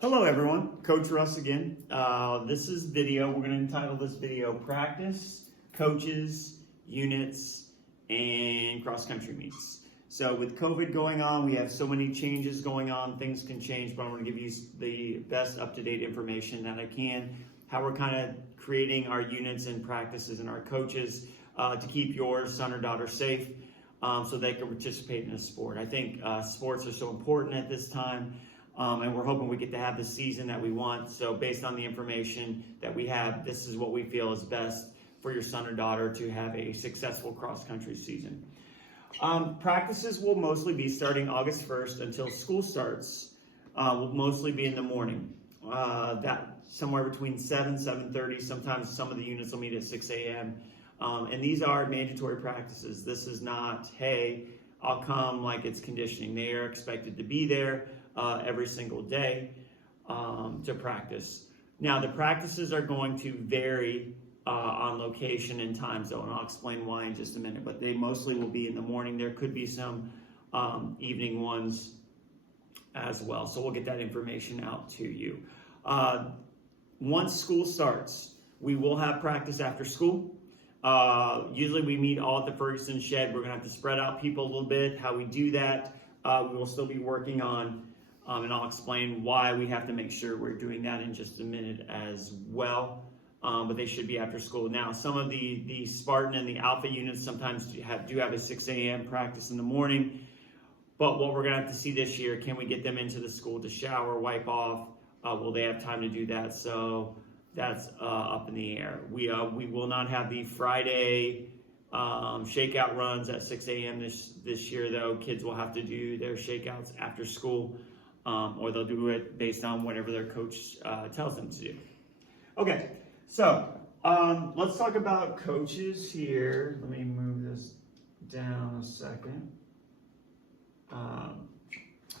Hello everyone, Coach Russ again. This is video, we're going to entitle this video Practice, Coaches, Units, and Cross Country Meets. So with COVID going on, we have so many changes going on, things can change, but I'm going to give you the best up-to-date information that I can, how we're kind of creating our units and practices and our coaches to keep your son or daughter safe so they can participate in a sport. I think sports are so important at this time. And we're hoping we get to have the season that we want. So based on the information that we have, this is what we feel is best for your son or daughter to have a successful cross-country season. Practices will mostly be starting August 1st until school starts. Will mostly be in the morning. That somewhere between 7:30. Sometimes some of the units will meet at 6 a.m. And these are mandatory practices. This is not, hey, I'll come like it's conditioning. They are expected to be there every single day to practice. Now the practices are going to vary on location and time zone. I'll explain why in just a minute, but they mostly will be in the morning. There could be some evening ones as well. So we'll get that information out to you. Once school starts, we will have practice after school. Usually we meet all at the Ferguson shed. We're gonna have to spread out people a little bit. How we do that, we will still be working on, and I'll explain why we have to make sure we're doing that in just a minute as well. But they should be after school. Now, some of the Spartan and the Alpha units sometimes do have a 6 a.m. practice in the morning. But what we're gonna have to see this year, can we get them into the school to shower, wipe off? Will they have time to do that? So that's up in the air. We will not have the Friday shakeout runs at 6 a.m. this year, though. Kids will have to do their shakeouts after school, or they'll do it based on whatever their coach tells them to do. Okay, so let's talk about coaches here. Let me move this down a second.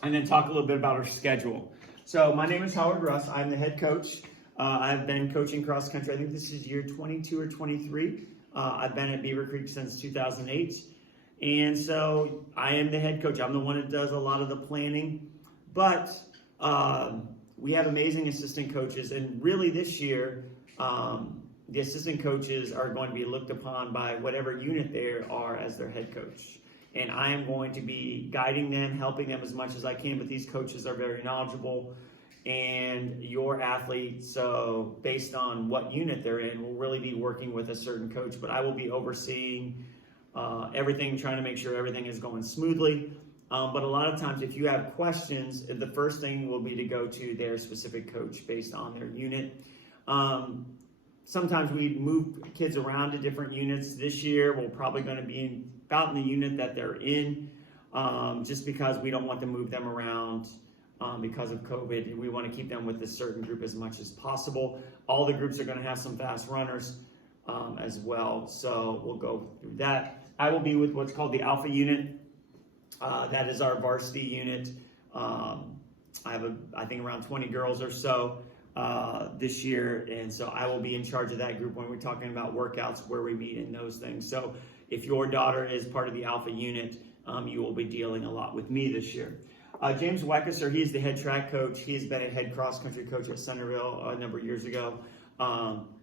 And then talk a little bit about our schedule. So my name is Howard Russ. I'm the head coach. I've been coaching cross country. I think this is year 22 or 23. I've been at Beaver Creek since 2008. And so I am the head coach. I'm the one that does a lot of the planning. But we have amazing assistant coaches. And really this year, the assistant coaches are going to be looked upon by whatever unit they are as their head coach. And I am going to be guiding them, helping them as much as I can. But these coaches are very knowledgeable. And your athlete, so based on what unit they're in, will really be working with a certain coach. But I will be overseeing everything, trying to make sure everything is going smoothly. But a lot of times, if you have questions, the first thing will be to go to their specific coach based on their unit. Sometimes we move kids around to different units. This year, we're probably going to be about in the unit that they're in, just because we don't want to move them around because of COVID. We want to keep them with a certain group as much as possible. All the groups are going to have some fast runners as well, so we'll go through that. I will be with what's called the Alpha unit. That is our varsity unit. I have, I think, around 20 girls or so this year, and so I will be in charge of that group when we're talking about workouts, where we meet, and those things. So if your daughter is part of the Alpha unit, you will be dealing a lot with me this year. James Weckesser, he's the head track coach. He's been a head cross-country coach at Centerville a number of years ago.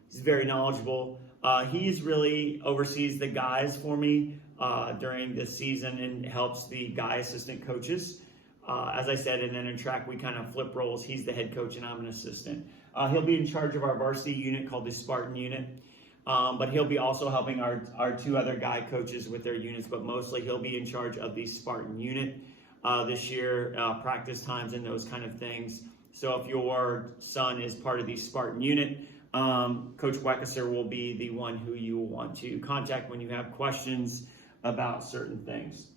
He's very knowledgeable. He's really oversees the guys for me during this season and helps the guy assistant coaches. As I said, and then in track, we kind of flip roles. He's the head coach and I'm an assistant. He'll be in charge of our varsity unit called the Spartan unit. But he'll be also helping our two other guy coaches with their units, but mostly he'll be in charge of the Spartan unit this year, practice times and those kind of things. So if your son is part of the Spartan unit, Coach Weckesser will be the one who you will want to contact when you have questions about certain things.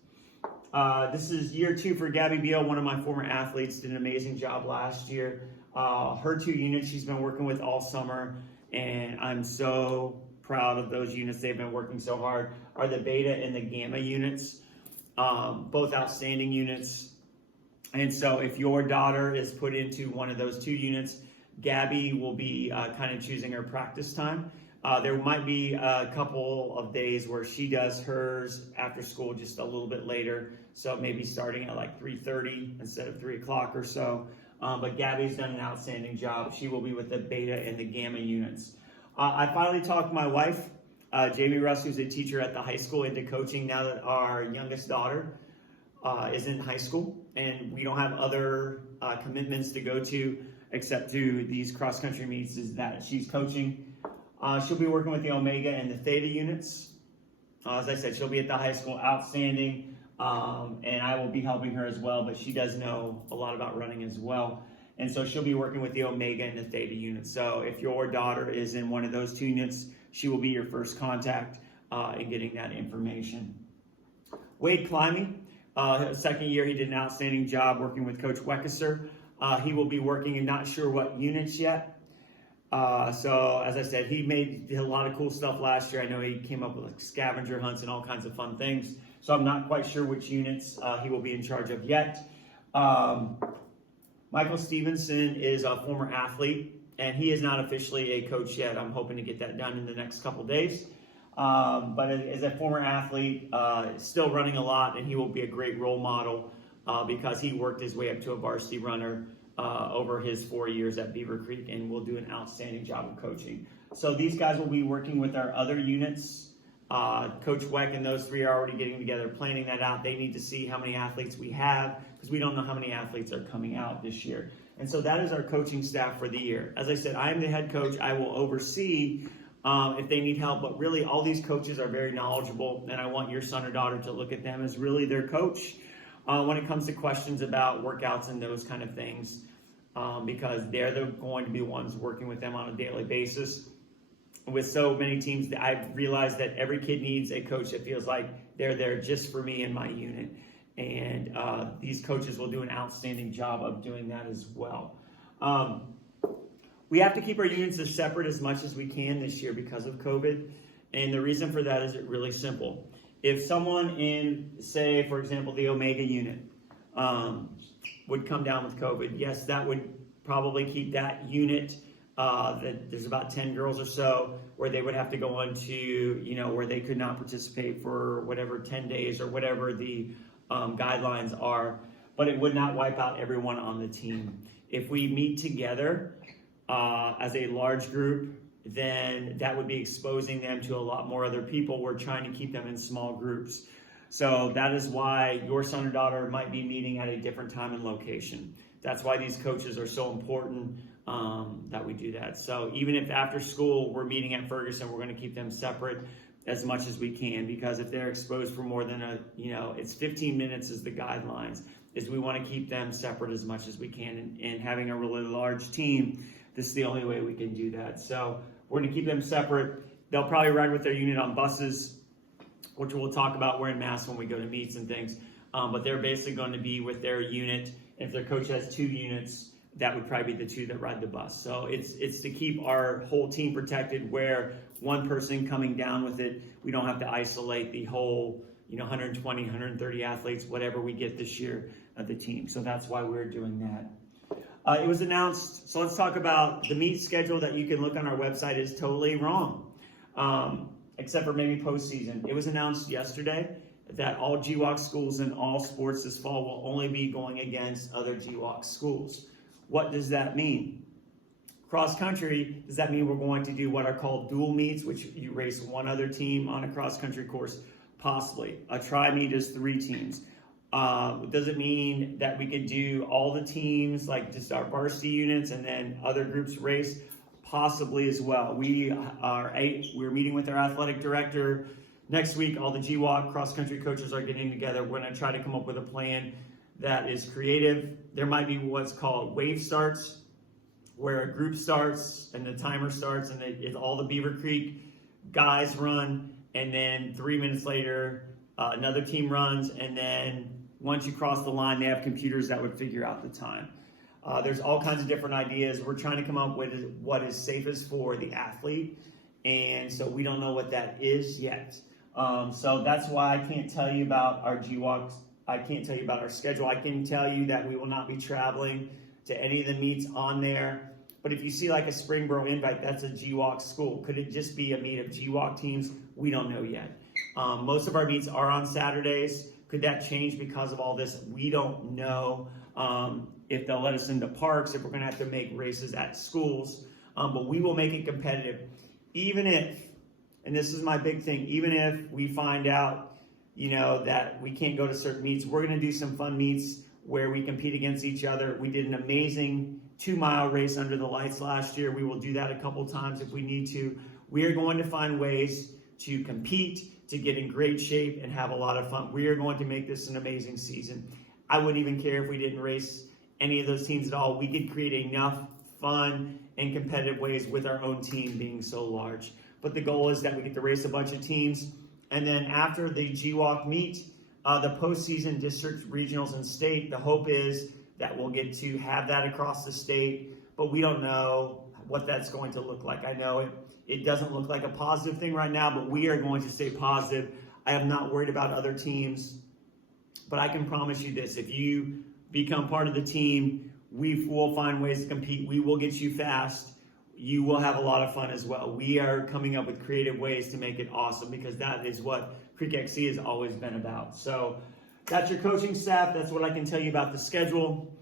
This is year 2 for Gabby Beal, one of my former athletes, did an amazing job last year. Her 2 units she's been working with all summer, and I'm so proud of those units. They've been working so hard, are the Beta and the Gamma units. Both outstanding units. And so if your daughter is put into one of those 2 units, Gabby will be kind of choosing her practice time. There might be a couple of days where she does hers after school just a little bit later. So maybe starting at like 3:30 instead of 3 o'clock or so. but Gabby's done an outstanding job. She will be with the Beta and the Gamma units. I finally talked my wife, Jamie Russ, who's a teacher at the high school, into coaching now that our youngest daughter is in high school, and we don't have other commitments to go to except to these cross-country meets is that she's coaching. She'll be working with the Omega and the Theta units. As I said, she'll be at the high school, outstanding, and I will be helping her as well, but she does know a lot about running as well. And so she'll be working with the Omega and the Theta units. So if your daughter is in one of those two units, she will be your first contact in getting that information. Wade Climby, second year, he did an outstanding job working with Coach Weckesser. He will be working in not sure what units yet. So as I said, he did a lot of cool stuff last year. I know he came up with like scavenger hunts and all kinds of fun things. So I'm not quite sure which units he will be in charge of yet. Michael Stevenson is a former athlete, and he is not officially a coach yet. I'm hoping to get that done in the next couple days. But as a former athlete, still running a lot, and he will be a great role model because he worked his way up to a varsity runner over his 4 years at Beaver Creek, and will do an outstanding job of coaching. So these guys will be working with our other units. Coach Weck and those three are already getting together, planning that out. They need to see how many athletes we have because we don't know how many athletes are coming out this year. And so that is our coaching staff for the year. As I said, I am the head coach. I will oversee if they need help, but really all these coaches are very knowledgeable, and I want your son or daughter to look at them as really their coach when it comes to questions about workouts and those kind of things, because they're going to be ones working with them on a daily basis. With so many teams, I've realized that every kid needs a coach that feels like they're there just for me and my unit. And these coaches will do an outstanding job of doing that as well. We have to keep our units as separate as much as we can this year because of COVID. And the reason for that is really simple. If someone in, say, for example, the Omega unit would come down with COVID, yes, that would probably keep that unit. There's about 10 girls or so where they would have to go on to, where they could not participate for whatever 10 days or whatever the guidelines are, but it would not wipe out everyone on the team. If we meet together as a large group, then that would be exposing them to a lot more other people. We're trying to keep them in small groups. So that is why your son or daughter might be meeting at a different time and location. That's why these coaches are so important that we do that. So even if after school we're meeting at Ferguson, we're going to keep them separate as much as we can, because if they're exposed for more than it's 15 minutes is the guidelines, is we want to keep them separate as much as we can. And having a really large team, this is the only way we can do that. So we're going to keep them separate. They'll probably ride with their unit on buses, which we'll talk about wearing masks when we go to meets and things. But they're basically going to be with their unit. If their coach has 2 units, that would probably be the 2 that ride the bus. So it's to keep our whole team protected, where one person coming down with it, we don't have to isolate the whole 120, 130 athletes, whatever we get this year of the team. So that's why we're doing that. It was announced, so let's talk about the meet schedule that you can look on our website is totally wrong, except for maybe postseason. It was announced yesterday that all GWOC schools in all sports this fall will only be going against other GWOC schools. What does that mean? Cross country, does that mean we're going to do what are called dual meets, which you race one other team on a cross country course? Possibly. A tri meet is 3 teams. Does it mean that we could do all the teams, like just our varsity units, and then other groups race? Possibly as well. We're meeting with our athletic director next week. All the GWOC cross country coaches are getting together. We're going to try to come up with a plan that is creative. There might be what's called wave starts, where a group starts and the timer starts, and all the Beaver Creek guys run, and then 3 minutes later another team runs, and then once you cross the line, they have computers that would figure out the time. There's all kinds of different ideas. We're trying to come up with what is safest for the athlete, and so we don't know what that is yet. So that's why I can't tell you about our GWOC. I can't tell you about our schedule. I can tell you that we will not be traveling to any of the meets on there. But if you see like a Springboro invite, that's a GWOC school. Could it just be a meet of GWOC teams? We don't know yet. Most of our meets are on Saturdays. Could that change because of all this? We don't know. if they'll let us into parks, if we're going to have to make races at schools. But we will make it competitive. Even if, and this is my big thing, even if we find out, that we can't go to certain meets, we're going to do some fun meets where we compete against each other. We did an amazing 2-mile race under the lights last year. We will do that a couple times if we need to. We are going to find ways to compete, to get in great shape and have a lot of fun. We are going to make this an amazing season. I wouldn't even care if we didn't race any of those teams at all. We could create enough fun and competitive ways with our own team being so large. But the goal is that we get to race a bunch of teams. And then after the GWAC meet, the postseason district, regionals, and state, the hope is that we'll get to have that across the state, but we don't know what that's going to look like. I know it doesn't look like a positive thing right now, but we are going to stay positive. I am not worried about other teams, but I can promise you this: if you become part of the team, we will find ways to compete. We will get you fast. You will have a lot of fun as well. We are coming up with creative ways to make it awesome, because that is what Creek XC has always been about. So that's your coaching staff. That's what I can tell you about the schedule.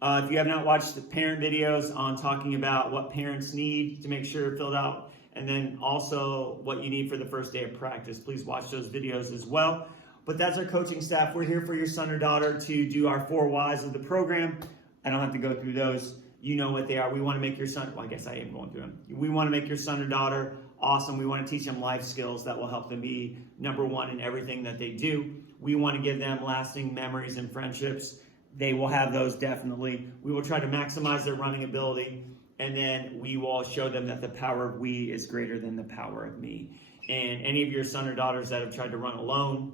If you have not watched the parent videos on talking about what parents need to make sure filled out, and then also what you need for the first day of practice, please watch those videos as well. But that's our coaching staff. We're here for your son or daughter to do our 4 whys of the program. I don't have to go through those. You know what they are. We want to make your son, well, I guess I am going through them. We want to make your son or daughter awesome. We want to teach them life skills that will help them be number one in everything that they do. We want to give them lasting memories and friendships. They will have those definitely. We will try to maximize their running ability, and then we will show them that the power of we is greater than the power of me. And any of your son or daughters that have tried to run alone,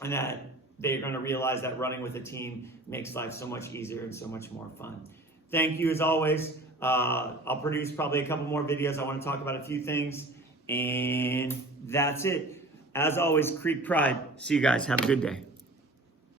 and that they're going to realize that running with a team makes life so much easier and so much more fun. Thank you as always. I'll produce probably a couple more videos. I want to talk about a few things, and that's it. As always, Creek Pride. See you guys. Have a good day.